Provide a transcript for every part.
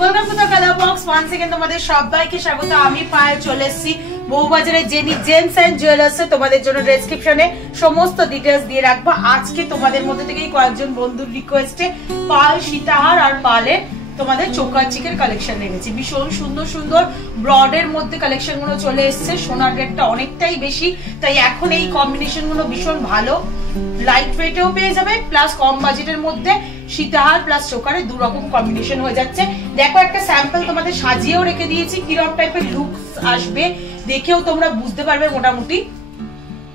Welcome to the Colour Box. Once again তোমাদের সবাইকে স্বাগত। আমি পায়েল চলে এসেছি বউবাজারে জেনি জেমস এন্ড জুয়েলার্সে। তোমাদের জন্য ডেসক্রিপশনে সমস্ত ডিটেইলস দিয়ে রাখবো। আজকে তোমাদের মধ্যে থেকেই কয়েকজন বন্ধুর রিকোয়েস্টে পাল সীতাহার আর পালের তোমাদের চোকার চিকের কালেকশন রেখেছি। ভীষণ সুন্দর সুন্দর ব্রডের মধ্যে কালেকশন গুলো চলে এসছে। সোনার রেটটা অনেকটাই বেশি, তাই এখন এই কম্বিনেশন গুলো ভীষণ ভালো। লাইট ওয়েটেও পেয়ে যাবে, প্লাস কম বাজেটের মধ্যে সীতাহার প্লাস চোকারে দু রকম কম্বিনেশন হয়ে যাচ্ছে। দেখো একটা স্যাম্পল তোমাদের সাজিয়েও রেখে দিয়েছি, কিরকম টাইপের লুকস আসবে দেখেও তোমরা বুঝতে পারবে মোটামুটি।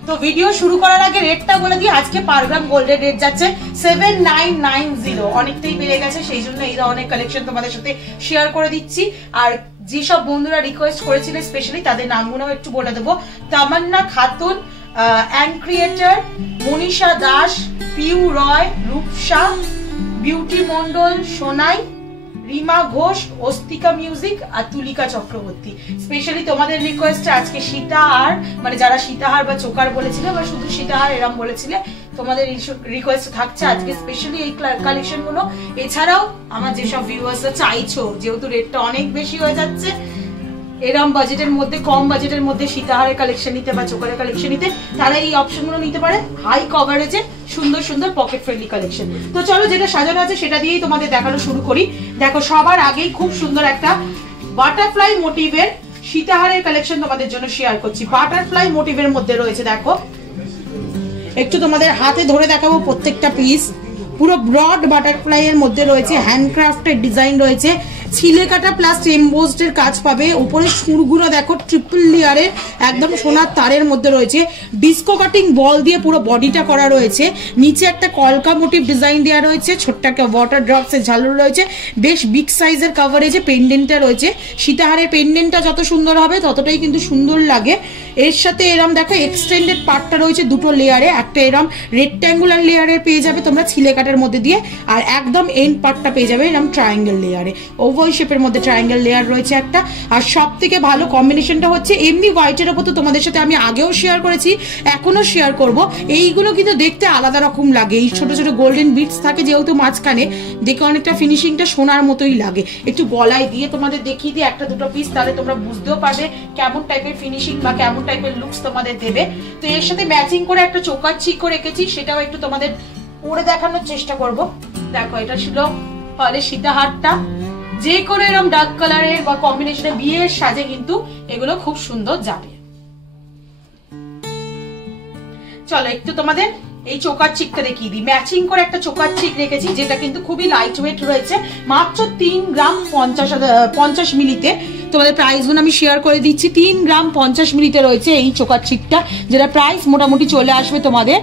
তো ভিডিও শুরু করার আগে রেটটা বলে দিই। আজকে পার গ্রাম গোল্ডের রেট যাচ্ছে 7990, অনেকটাই বেড়ে গেছে, সেই জন্য এই ধরনের কালেকশন তোমাদের সাথে শেয়ার করে দিচ্ছি। আর যেসব বন্ধুরা রিকোয়েস্ট করেছিলেন স্পেশালি তাদের নামগুলো একটু বলে দেবো। Tamanna Khatun, and creator, Manisha Das, Piu Roy, Rupsa, Beauty Mondal, Sonai, Rima Ghosh, Astika music আর তুলিকা চক্রবর্তী। স্পেশালি তোমাদের রিকোয়েস্টে আজকে সীতাহার, মানে যারা সীতাহার বা চোকার বলেছিলে বা শুধু সীতাহার এরম বলেছিলে, তোমাদের রিকোয়েস্ট থাকছে আজকে স্পেশালি এই কালেকশন গুলো। এছাড়াও আমার যেসব ভিউয়ার্সরা চাইছো, যেহেতু রেটটা অনেক বেশি হয়ে যাচ্ছে, এরম বাজেটের মধ্যে কম বাজেটের মধ্যে সীতাহারের কালেকশন নিতে বা চোকারের কালেকশন নিতে, তারা এই অপশনগুলো নিতে পারে। হাই কভারেজে সুন্দর সুন্দর পকেট ফ্রেন্ডলি কালেকশন। তো চলো যেটা সাজানো আছে সেটা দিয়েই তোমাদের দেখানো শুরু করি। দেখো সবার আগেই খুব সুন্দর একটা বাটারফ্লাই মোটিভের সীতাহারের কালেকশন তোমাদের জন্য শেয়ার করছি। বাটারফ্লাই মোটিভের মধ্যে রয়েছে, দেখো একটু তোমাদের হাতে ধরে দেখাবো প্রত্যেকটা পিস। পুরো ব্রড বাটারফ্লাই এর মধ্যে রয়েছে, হ্যান্ডক্রাফটের ডিজাইন রয়েছে, ছিলে কাটা প্লাস এমবোসড এর কাজ পাবে। উপরে সুরগুলো দেখো ট্রিপল লেয়ারের একদম সোনার তারের মধ্যে রয়েছে। ডিস্কো কাটিং বল দিয়ে পুরো বডিটা করা রয়েছে। নিচে একটা কলকা মোটিভ ডিজাইন দেওয়া রয়েছে, ছোট্ট একটা ওয়াটার ড্রপস এর ঝালর রয়েছে। বেশ বিগ সাইজের কভারেজে পেন্ডেন্টটা রয়েছে। সীতাহারের পেন্ডেন্টটা যত সুন্দর হবে ততটাই কিন্তু সুন্দর লাগে। এর সাথে এরম দেখো এক্সটেন্ডেড পার্টটা রয়েছে দুটো লেয়ারে। একটা এরম রেক্ট্যাঙ্গুলার লেয়ারে পেয়ে যাবে তোমরা ছিলে কাটার মধ্যে দিয়ে, আর একদম এন্ড পার্টটা পেয়ে যাবে এরম ট্রায়াঙ্গেল লেয়ারে। ওভাল শেপের মধ্যে ট্রায়াঙ্গেল লেয়ার রয়েছে একটা। আর সব থেকে ভালো কম্বিনেশনটা হচ্ছে এমনি হোয়াইটের ওপর তো তোমাদের সাথে আমি আগেও শেয়ার করেছি, এখনো শেয়ার করব। এইগুলো কিন্তু দেখতে আলাদা রকম লাগে। এই ছোট ছোট গোল্ডেন বিটস থাকে যেহেতু মাঝখানে, দেখে অনেকটা ফিনিশিংটা সোনার মতোই লাগে। একটু গলায় দিয়ে তোমাদের দেখিয়ে দিই একটা দুটো পিস, তাহলে তোমরা বুঝতেও পারবে কেমন টাইপের ফিনিশিং বা কেমন টাইপের লুকস তোমাদের দেবে। তো এর সাথে ম্যাচিং করে একটা চোকার চিকও রেখেছি, সেটাও একটু তোমাদের পরে দেখানোর চেষ্টা করব। দেখো এটা ছিল ফলে সীতাহারটা। যে কোনো এরকম ডার্ক কালারের বা কম্বিনেশনে বিয়ের সাজে কিন্তু এগুলো খুব সুন্দর যাবে। চলো একটু তোমাদের এই চোকার চিকটা দেখিয়ে দিই। ম্যাচিং করে একটা চোকার চিক রেখেছি, যেটা কিন্তু খুবই লাইট ওয়েট রয়েছে, মাত্র 3 গ্রাম 50 মিলিতে। তোমাদের প্রাইস গুলো আমি শেয়ার করে দিচ্ছি। 3 গ্রাম 50 মিলিতে রয়েছে এই চোকার চিকটা, যেটা প্রাইস মোটামুটি চলে আসবে তোমাদের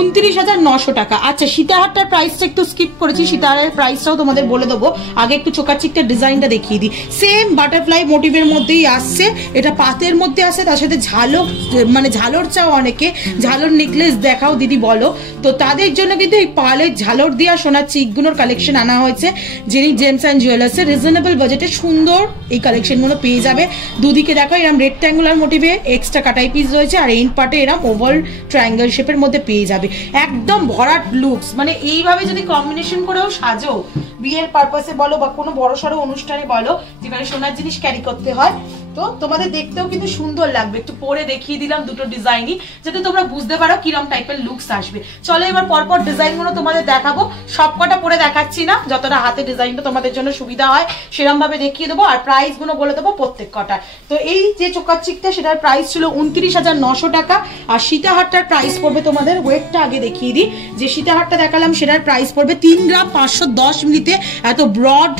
29,900 টাকা। আচ্ছা সীতাহারটার প্রাইসটা একটু স্কিপ করেছি, সীতাহারের প্রাইসটাও তোমাদের বলে দেবো। আগে একটু চোকার চিকটার ডিজাইনটা দেখিয়ে দিই। সেম বাটারফ্লাই মোটিভের মধ্যেই আসছে, এটা পাতের মধ্যে আসে, তার সাথে ঝালর, মানে ঝালর চাও অনেকে, ঝালর নেকলেস দেখাও দিদি বলো, তো তাদের জন্য কিন্তু এই পালের ঝালর দেওয়া সোনার চিকগুলোর কালেকশন আনা হয়েছে জেনি জেমস অ্যান্ড জুয়েলার্সে। রিজনেবল বাজেটে সুন্দর এই কালেকশনগুলো পেয়ে যাবে। দুদিকে দেখো এরকম রেক্ট্যাঙ্গুলার মোটিভে এক্সট্রা কাটাই পিস রয়েছে, আর এন্ড পার্টে এরকম ওভাল ট্রায়াঙ্গেল শেপের মধ্যে পেয়ে যাবে। একদম ভরাট লুকস, মানে এইভাবে যদি কম্বিনেশন করেও সাজো বিয়ের পারপাসে বলো বা কোনো বড়সড় অনুষ্ঠানে বলো যেখানে সোনার জিনিস ক্যারি করতে হয়, তো তোমাদের দেখতেও কিন্তু সুন্দর লাগবে। একটু পরে দেখিয়ে দিলাম দুটো ডিজাইনই, যাতে তোমরা বুঝতে পারো কিরম টাইপের লুকস আসবে। চলো এবার পরপর ডিজাইন গুলো তোমাদের দেখাবো। সবকটা পরে দেখাচ্ছি না, যতটা হাতে ডিজাইনটা তোমাদের জন্য সুবিধা হয় সেরকম ভাবে দেখিয়ে দেবো, আর প্রাইস গুলো বলে দেবো প্রত্যেক কটা। তো এই যে চোকার চিকটা সেটার প্রাইস ছিল 29,900 টাকা। আর সীতাহারটার প্রাইস পড়বে তোমাদের, ওয়েটটা আগে দেখিয়ে দিই। যে সীতাহারটা দেখালাম সেটার প্রাইস পড়বে 3 গ্রাম 510 মিলিতে। এত ব্রড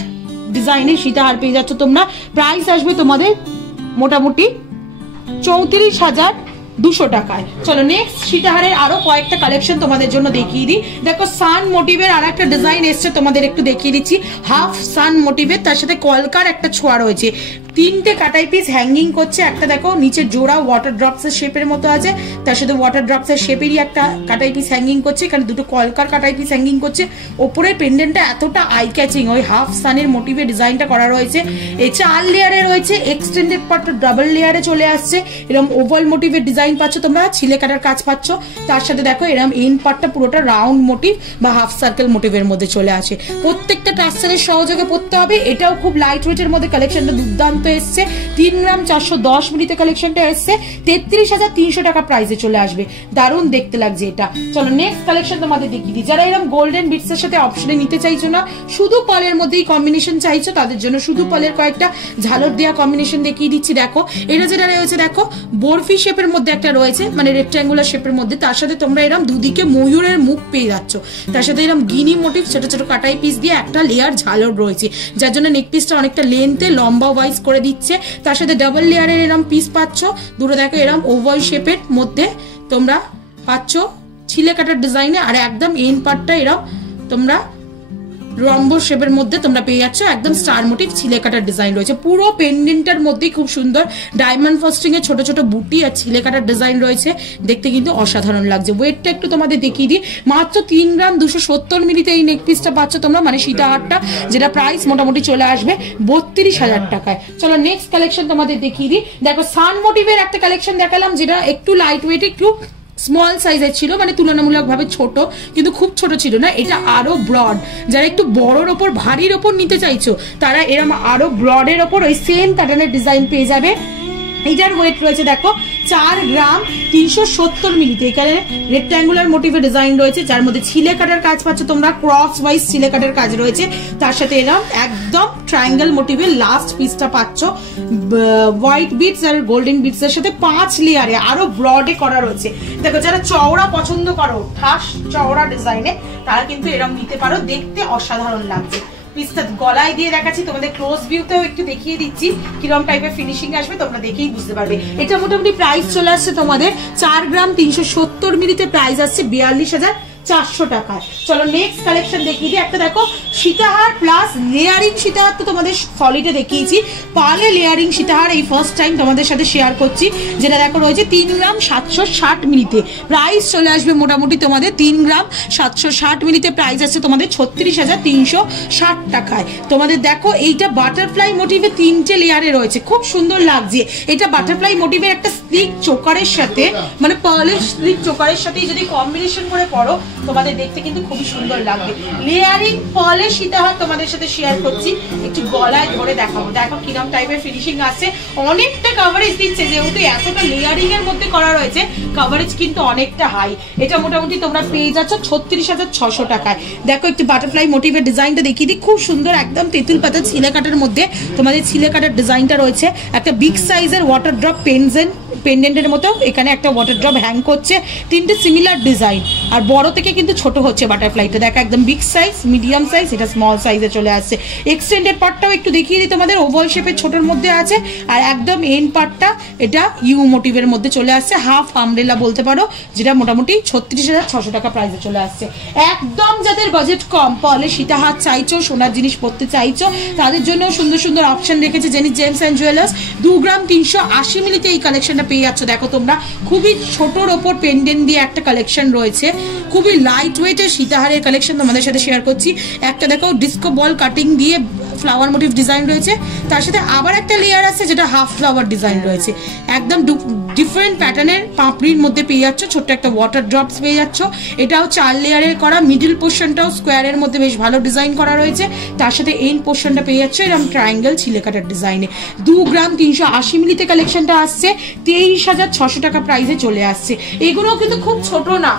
ডিজাইনের সীতাহার পেয়ে যাচ্ছ তোমরা। প্রাইস আসবে তোমাদের মোটামুটি 34,200 টাকায়। চলো নেক্সট সীতাহারের আরো কয়েকটা কালেকশন তোমাদের জন্য দেখিয়ে দিই। দেখো সান মোটিভের আর একটা ডিজাইন এসছে, তোমাদের একটু দেখিয়ে দিচ্ছি। হাফ সান মোটিভের, তার সাথে কলকার একটা ছোঁয়া রয়েছে। তিনটে কাটাই পিস হ্যাঙ্গিং করছে, একটা দেখো নিচে জোড়া ওয়াটার ড্রপস এর শেপের মতো আছে, তার সাথে ওয়াটার ড্রপস এর শেপেরই একটা কাটাই পিস হ্যাঙ্গিং করছে, এখানে দুটো কলকার কাটাই পিস হ্যাঙ্গিং করছে। ওপরের পেন্ডেন্টটা এতটা আই ক্যাচিং, ওই হাফ সানের মোটিভে ডিজাইনটা করা রয়েছে। এই 4 লেয়ারে রয়েছে, এক্সটেন্ডেড পার্টটা ডাবল লেয়ারে চলে আসছে। এরকম ওভাল মোটিভের ডিজাইন পাচ্ছ তোমরা, ছিলে কাটার কাজ পাচ্ছ। তার সাথে দেখো এরকম এন্ড পার্টটা পুরোটা রাউন্ড মোটিভ বা হাফ সার্কেল মোটিভের মধ্যে চলে আসে। প্রত্যেকটা টার্সারের সহযোগে পড়তে হবে। এটাও খুব লাইট ওয়েটের মধ্যে, কালেকশনটা দুর্দান্ত এসছে। 3 গ্রাম 410 মিলিতে কালেকশনটা এসছে, 33,300 টাকা প্রাইসে চলে আসবে। দারুণ দেখতে লাগছে এটা। চলো নেক্সট কালেকশন তোমাদের দেখিয়ে দিই। যারা এরকম গোল্ডেন বিটস এর সাথে অপশনে নিতে চাইছো না, শুধু পালের মধ্যেই কম্বিনেশন চাইছো, তাদের জন্য শুধু পালের কয়েকটা ঝালর দেওয়া কম্বিনেশন দেখিয়ে দিচ্ছি। দেখো এটা যেটা রয়েছে, দেখো বরফি শেপের মধ্যে একটা রয়েছে, মানে রেক্ট্যাঙ্গুলার শেপের মধ্যে, তার সাথে তোমরা এরকম দুদিকে ময়ূরের মুখ পেয়ে যাচ্ছ, তার সাথে এরকম গিনি মোটিভ ছোট ছোট কাটাই পিস দিয়ে একটা লেয়ার ঝালর রয়েছে, যার জন্য নেক পিসটা অনেকটা লেন্থে লম্বা ওয়াইজ করে দিচ্ছে। তার সাথে ডাবল লেয়ারের এরকম পিস পাচ্ছ, দুটো দেখো এরকম ওভাল শেপের মধ্যে তোমরা পাচ্ছ ছিলে কাটার ডিজাইনে, আর একদম এন্ড পার্টটা এরকম তোমরা রম্বো শেপের মধ্যে তোমরা পেয়ে যাচ্ছ, একদম স্টার মোটিভ ছিলে কাটার ডিজাইন রয়েছে। পুরো পেন্ডেন্টটার মধ্যেই খুব সুন্দর ডায়মন্ড ফস্টিং এর ছোট ছোট বুটি আর ছিলে কাটার ডিজাইন রয়েছে, দেখতে কিন্তু অসাধারণ লাগছে। ওয়েটটা একটু তোমাদের দেখিয়ে দিই, মাত্র 3 গ্রাম 270 মিলিতে এই নেক পিসটা পাচ্ছ তোমরা, মানে সীতাহারটা, যেটা প্রাইস মোটামুটি চলে আসবে 32,000 টাকায়। চলো নেক্সট কালেকশন তোমাদের দেখিয়ে দিই। দেখো সান মোটিভের একটা কালেকশন দেখালাম, যেটা একটু লাইট ওয়েট, একটু স্মল সাইজের ছিল, মানে তুলনামূলকভাবে ছোট, কিন্তু খুব ছোট ছিল না। এটা আরো ব্রড, যারা একটু বড়র ওপর ভারীর ওপর নিতে চাইছো, তারা এরকম আরো ব্রডের ওপর ওই সেম প্যাটার্নের ডিজাইন পেয়ে যাবে। এইটার ওয়েট রয়েছে দেখো 4 গ্রাম 370 মিলিতে। এখানে রেক্ট্যাঙ্গুলার মোটিভে ডিজাইন রয়েছে, যার মধ্যে ছিলে কাটার কাজ পাচ্ছ তোমরা, ক্রস ওয়াইজ ছিলে কাটার কাজ রয়েছে। তার সাথে এরকম একদম ট্রায়াঙ্গেল মোটিভে লাস্ট পিসটা পাচ্ছ হোয়াইট বিটস আর গোল্ডেন বিটস এর সাথে 5 লেয়ারে আরো ব্রডে করা রয়েছে। দেখো যারা চওড়া পছন্দ করো, ঠাস চওড়া ডিজাইনে, তারা কিন্তু এরকম নিতে পারো, দেখতে অসাধারণ লাগছে। পিসটা গলায় দিয়ে দেখাচ্ছি তোমাদের, ক্লোজ ভিউতেও একটু দেখিয়ে দিচ্ছি কিরকম টাইপের ফিনিশিং আসবে, তোমরা দেখেই বুঝতে পারবে। এটা মোটামুটি প্রাইস চলে আসছে তোমাদের 4 গ্রাম 370 মিলিতে, প্রাইস আসছে 42,400 টাকায়। চলো নেক্সট কালেকশন দেখিয়ে দিই। একটা দেখো সীতাহার প্লাস লেয়ারিং সীতাহার, তো তোমাদের সলিডে দেখিয়েছি, পালে লেয়ারিং সীতাহার এই ফার্স্ট টাইম তোমাদের সাথে শেয়ার করছি, যেটা দেখো রয়েছে 3 গ্রাম 760 মিলিতে, প্রাইস চলে আসবে মোটামুটি তোমাদের 3 গ্রাম 760 মিলিতে, প্রাইস আছে তোমাদের 36,360 টাকায়। তোমাদের দেখো এইটা বাটারফ্লাই মোটিভে 3টে লেয়ারে রয়েছে, খুব সুন্দর লাগছে। এটা বাটারফ্লাই মোটিভের একটা স্লিক চোকারের সাথে, মানে পার্লের স্লিক চোকারের সাথে যদি কম্বিনেশন করে পড়ো, তোমাদের দেখতে কিন্তু খুবই সুন্দর লাগবে। লেয়ারিং পার্লের সীতাহার তোমাদের সাথে শেয়ার করছি, একটু গলায় ধরে দেখাবো, দেখো কিরকম টাইপের ফিনিশিং আছে। অনেকটা কভারেজ দিচ্ছে, যেহেতু এতটা লেয়ারিং এর মধ্যে করা রয়েছে, কভারেজ কিন্তু অনেকটা হাই। এটা মোটামুটি তোমরা পেয়ে যাচ্ছ 36,600 টাকায়। দেখো একটু বাটারফ্লাই মোটিভের ডিজাইনটা দেখিয়ে দিই, খুব সুন্দর একদম তেঁতুল পাতা ছিলে কাটার মধ্যে তোমাদের ছিলে কাটার ডিজাইনটা রয়েছে। একটা বিগ সাইজের ওয়াটার ড্রপ পেন্ডেন্টের মতো এখানে একটা ওয়াটার ড্রপ হ্যাং করছে, 3টে সিমিলার ডিজাইন, আর বড় থেকে কিন্তু ছোট হচ্ছে বাটারফ্লাইটা। দেখো একদম বিগ সাইজ, মিডিয়াম সাইজ, এটা স্মল সাইজে চলে আসছে। এক্সটেন্ডেড পার্টটাও একটু দেখিয়ে দিই তোমাদের, ওভাল শেপের ছোটর মধ্যে আছে, আর একদম এন্ড পার্টটা এটা ইউ মোটিভের মধ্যে চলে আসছে, হাফ আমব্রেলা বলতে পারো, যেটা মোটামুটি 36,600 টাকা প্রাইসে চলে আসছে। একদম যাদের বাজেট কম, পার্লে সীতাহার চাইছো, সোনার জিনিস পড়তে চাইছো, তাদের জন্য সুন্দর সুন্দর অপশন রেখেছে জেনিস জেমস অ্যান্ড জুয়েলার্স। 2 গ্রাম 380 মিলিতে এই কালেকশনটা পেয়ে যাচ্ছ। দেখো তোমরা খুবই ছোটর ওপর পেন্ডেন্ট দিয়ে একটা কালেকশন রয়েছে, খুবই লাইট ওয়েটের সীতাহারের কালেকশন তোমাদের সাথে শেয়ার করছি। একটা দেখো ডিস্কো বল কাটিং দিয়ে ফ্লাওয়ার মোটিভ ডিজাইন রয়েছে, তার সাথে আবার একটা লেয়ার আছে যেটা হাফ ফ্লাওয়ার ডিজাইন রয়েছে, একদম ডিফারেন্ট প্যাটার্নের পাপড়ির মধ্যে পেয়ে যাচ্ছ, ছোট্ট একটা ওয়াটার ড্রপস পেয়ে যাচ্ছ। এটাও 4 লেয়ারের করা, মিডিল পোর্শনটাও স্কোয়ারের মধ্যে বেশ ভালো ডিজাইন করা রয়েছে, তার সাথে এন্ড পোর্শনটা পেয়ে যাচ্ছে এরকম ট্রায়াঙ্গেল ছিলে কাটার ডিজাইনে। 2 গ্রাম 380 মিলিতে কালেকশনটা আসছে, 23,600 টাকা প্রাইসে চলে আসছে। এগুলোও কিন্তু খুব ছোট না,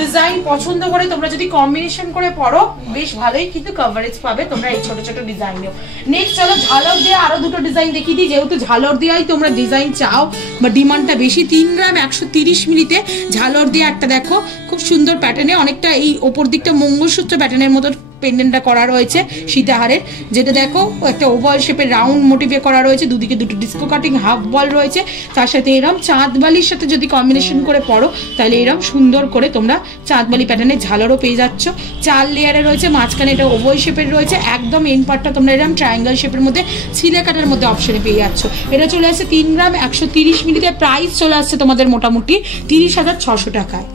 ডিজাইন পছন্দ করে তোমরা যদি কম্বিনেশন করে পড়ো, বেশ ভালোই কিন্তু কভারেজ পাবে তোমরা এই ছোট ছোট ডিজাইনেও। নেক্সট চলো ঝালর দিয়ে আরো দুটো ডিজাইন দেখিয়ে দিই, যেহেতু ঝালর দিয়েই তোমরা ডিজাইন চাও বা ডিমান্ডটা বেশি। 3 গ্রাম 130 মিলিতে ঝালর দিয়ে একটা দেখো খুব সুন্দর প্যাটার্নে, অনেকটা এই ওপর দিকটা মঙ্গলসূত্র প্যাটার্নের মতো পেন্ডেন্টটা করা রয়েছে সীতাহারের, যেটা দেখো একটা ওভাল শেপের রাউন্ড মোটিভে করা রয়েছে, দুদিকে দুটো ডিস্কো কাটিং হাফ বল রয়েছে, তার সাথে এরম চাঁদবালির সাথে যদি কম্বিনেশন করে পরো তাহলে এরম সুন্দর করে তোমরা চাঁদবালি প্যাটার্নের ঝালরও পেয়ে যাচ্ছ। 4 লেয়ারে রয়েছে, মাঝখানে এটা ওভাল শেপের রয়েছে, একদম এন্ড পার্টটা তোমরা এরম ট্রায়াঙ্গেল শেপের মধ্যে ছিলে কাটার মধ্যে অপশনে পেয়ে যাচ্ছ। এটা চলে আসছে 3 গ্রাম 130 মিলিতে, প্রাইস চলে আসছে তোমাদের মোটামুটি 30,600 টাকায়।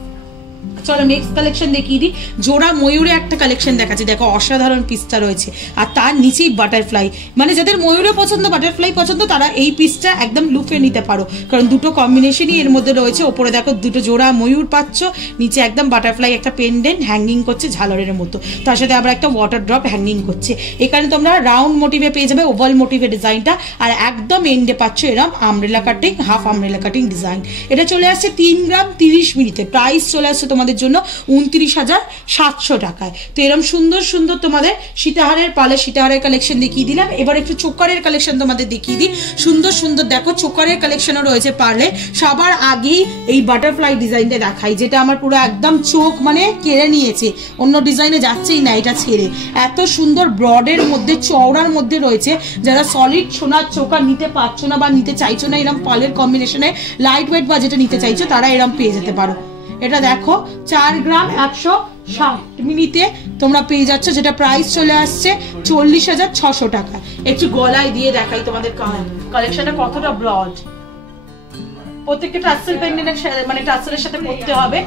চলো নেক্সট কালেকশন দেখিয়ে দিই। জোড়া ময়ূরে একটা কালেকশন দেখাচ্ছি, দেখো অসাধারণ পিসটা রয়েছে, আর তার নিচেই বাটারফ্লাই, মানে যাদের ময়ূরে পছন্দ বাটারফ্লাই পছন্দ তারা এই পিসটা একদম লুফে নিতে পারো, কারণ দুটো কম্বিনেশনই এর মধ্যে রয়েছে। ওপরে দেখো দুটো জোড়া ময়ূর পাচ্ছ, নিচে একদম বাটারফ্লাই একটা পেন্ডেন্ট হ্যাঙ্গিং করছে ঝালরের মতো, তার সাথে আবার একটা ওয়াটার ড্রপ হ্যাঙ্গিং করছে। এখানে তোমরা রাউন্ড মোটিভে পেয়ে যাবে ওভাল মোটিভে ডিজাইনটা, আর একদম এন্ডে পাচ্ছ এরম আমরেলা কাটিং হাফ আমরেলা কাটিং ডিজাইন। এটা চলে আসছে 3 গ্রাম 30 মিলিতে, প্রাইস চলে আসছে তোমাদের জন্য 29,700 টাকায়। তো এরকম সুন্দর সুন্দর তোমাদের সীতাহারের পালে সীতাহারের কালেকশন দেখিয়ে দিলাম। এবার একটু চোকারের কালেকশন তোমাদের দেখিয়ে দিই। সুন্দর সুন্দর দেখো চোকারের কালেকশনও রয়েছে পারলে। সবার আগেই এই বাটারফ্লাই ডিজাইনটা দেখাই, যেটা আমার পুরো একদম চোখ মানে কেড়ে নিয়েছে, অন্য ডিজাইনে যাচ্ছেই না এটা ছেড়ে। এত সুন্দর ব্রডের মধ্যে চওড়ার মধ্যে রয়েছে, যারা সলিড সোনার চোকার নিতে পারছো না বা নিতে চাইছো না এরকম পালের কম্বিনেশনে লাইট ওয়েট বা যেটা নিতে চাইছো তারা এরকম পেয়ে যেতে পারো। এটা দেখো 4 গ্রাম 160 মিলিতে তোমরা পেয়ে যাচ্ছ, যেটা প্রাইস চলে আসছে 40,600 টাকা। একটু গলায় দিয়ে দেখাই তোমাদের কালেকশনটা কতটা ব্রড, প্রত্যেকটা টাসেল পেন্ডেন্টের মানে টাসেলের সাথে পরতে হবে,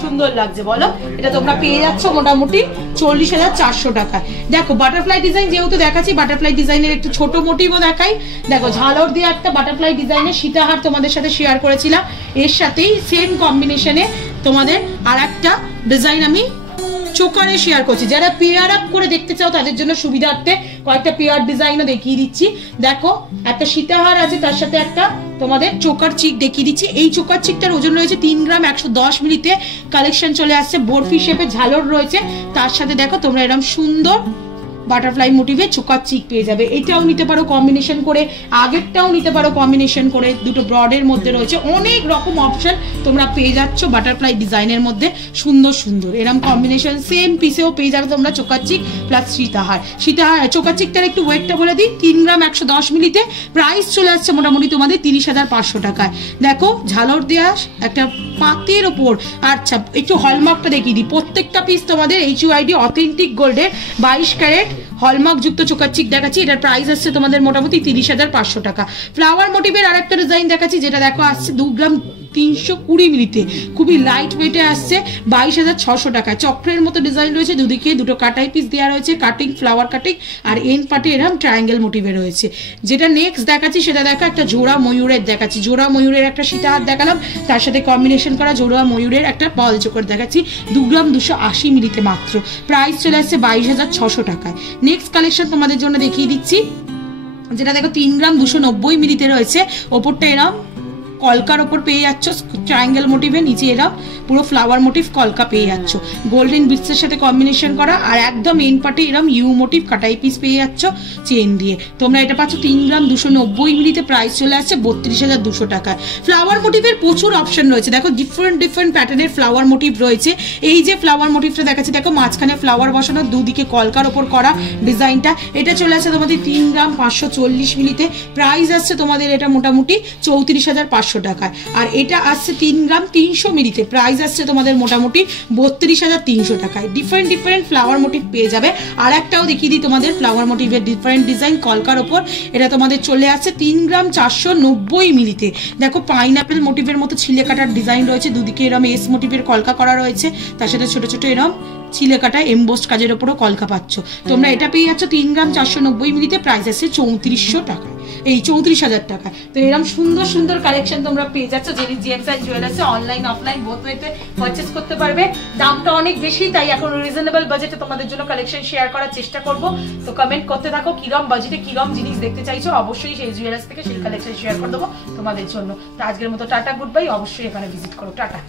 সুন্দর লাগছে বলো। এটা তোমরা পেয়ে যাচ্ছ মোটামুটি 40,400 টাকায়। দেখো বাটারফ্লাই ডিজাইন যেহেতু দেখাচ্ছি, বাটারফ্লাই ডিজাইনের একটু ছোট মোটিভও দেখাই। দেখো ঝালর দিয়ে একটা বাটারফ্লাই ডিজাইনের সীতাহার তোমাদের সাথে শেয়ার করেছিলাম, এর সাথেই সেম কম্বিনেশনে তোমাদের আর একটা ডিজাইন আমি চোকারে শেয়ার করছি। যারা পেয়ার আপ করে দেখতে চাও তাদের জন্য সুবিধার্থে কয়েকটা পেয়ার ডিজাইনও দেখিয়ে দিচ্ছি। দেখো একটা সীতাহার আছে, তার সাথে একটা তোমাদের চোকার চিক দেখিয়ে দিচ্ছি। এই চোকার চিকটার ওজন রয়েছে 3 গ্রাম 110 মিলিতে, কালেকশন চলে আসছে বরফি শেপে ঝালর রয়েছে, তার সাথে দেখো তোমরা এরকম সুন্দর বাটারফ্লাই মোটিভে চোকার চিক পেয়ে যাবে। এটাও নিতে পারো কম্বিনেশন করে, আগেরটাও নিতে পারো কম্বিনেশন করে, দুটো ব্রডের মধ্যে রয়েছে, অনেক রকম অপশন তোমরা পেয়ে যাচ্ছ বাটারফ্লাই ডিজাইনের মধ্যে। সুন্দর সুন্দর এরকম কম্বিনেশন সেম পিসেও পেয়ে যাবে তোমরা চোকার চিক প্লাস সীতাহার। চোকার চিকটার একটু ওয়েটটা বলে দিই, 3 গ্রাম 110 মিলিতে, প্রাইস চলে আসছে মোটামুটি তোমাদের 30,500 টাকায়। দেখো ঝালর দেওয়া একটা পাতের ওপর, আচ্ছা একটু হলমার্কটা দেখিয়ে দিই। প্রত্যেকটা পিস তোমাদের HUID অথেন্টিক গোল্ডের 22 ক্যারেট হলমার্ক যুক্ত চোকার চিক দেখাচ্ছি। এটার প্রাইস আসছে তোমাদের মোটামুটি 30,500 টাকা। ফ্লাওয়ার মোটিভের আর একটা ডিজাইন দেখাচ্ছি, যেটা দেখো আসছে 2 গ্রাম 320 মিলিতে, খুবই লাইট ওয়েটে আসছে 22,600 টাকা। চক্রের মতো ডিজাইন রয়েছে, দুদিকে দুটো কাটাই পিস দেওয়া রয়েছে, কাটিং ফ্লাওয়ার কাটিং, আর এন্ড পার্টে এরকম ট্রায়াঙ্গেল মোটিভে রয়েছে। যেটা নেক্সট দেখাচ্ছি সেটা দেখো একটা জোড়া ময়ূরের দেখাচ্ছি, জোড়া ময়ূরের একটা সীতাহার দেখালাম, তার সাথে কম্বিনেশন করা জোড়া ময়ূরের একটা বল চোকার দেখাচ্ছি 2 গ্রাম 280 মিলিতে মাত্র, প্রাইস চলে আসছে 22,600 টাকায়। নেক্সট কালেকশন তোমাদের জন্য দেখিয়ে দিচ্ছি, যেটা দেখো 3 গ্রাম 290 মিলিতে রয়েছে, ওপরটা এরম কলকার ওপর পেয়ে যাচ্ছ ট্রায়াঙ্গেল মোটিভে, নিচে এরা পুরো ফ্লাওয়ার মোটিভ কলকা পেয়ে যাচ্ছ, গোল্ডেন বিটসের সাথে কম্বিনেশন করা, আর একদম এন্ড পার্টে এরম ইউ মোটিভ কাটাই পিস পেয়ে যাচ্ছ চেন দিয়ে। তোমরা এটা পাচ্ছ 3 গ্রাম 290 মিলিতে, প্রাইস চলে আসছে 32,200 টাকায়। ফ্লাওয়ার মোটিভের প্রচুর অপশন রয়েছে, দেখো ডিফারেন্ট ডিফারেন্ট প্যাটার্নের ফ্লাওয়ার মোটিভ রয়েছে। এই যে ফ্লাওয়ার মোটিভটা দেখাচ্ছি, দেখো মাঝখানে ফ্লাওয়ার বসানো, দুদিকে কলকার ওপর করা ডিজাইনটা, এটা চলে আসছে তোমাদের 3 গ্রাম 540 মিলিতে, প্রাইস আসছে তোমাদের এটা মোটামুটি 34,500 টাকায়। আর এটা আসছে 3 গ্রাম 300 মিলিতে, প্রাইস আসছে তোমাদের মোটামুটি 32,300 টাকায়। ডিফারেন্ট ডিফারেন্ট ফ্লাওয়ার মোটিভ পেয়ে যাবে। আর একটাও দেখিয়ে দিই তোমাদের ফ্লাওয়ার মোটিভের ডিফারেন্ট ডিজাইন কলকার ওপর, এটা তোমাদের চলে আসছে 3 গ্রাম 490 মিলিতে। দেখো পাইনঅ্যাপেল মোটিভের মতো ছিলে কাটার ডিজাইন রয়েছে, দুদিকে এরম এস মোটিভের কলকা করা রয়েছে, তার সাথে ছোট ছোট এরম ছিলে কাটা এমবোস্ট কাজের ওপরও কলকা পাচ্ছ। তোমরা এটা পেয়ে যাচ্ছ 3 গ্রাম 490 মিলিতে, প্রাইস আসছে 3400 টাকা, এই 34,000 টাকা। তো এরকম সুন্দর সুন্দর কালেকশন তোমরা পেয়ে যাচ্ছ জেনি জেমস এন্ড জুয়েলার্সে, অনলাইন অফলাইন বোথ ওয়েতে পারচেজ করতে পারবে। দামটা অনেক বেশি, তাই এখন রিজনেবল বাজেটে তোমাদের জন্য কালেকশন শেয়ার করার চেষ্টা করব। তো কমেন্ট করতে থাকো কিরম বাজেটে কিরম জিনিস দেখতে চাইছো, অবশ্যই সেই জুয়েলার্স থেকে সেই কালেকশন শেয়ার করে দেবো তোমাদের জন্য। তো আজকের মতো টাটা, গুড বাই, অবশ্যই এখানে ভিজিট করো, টাটা।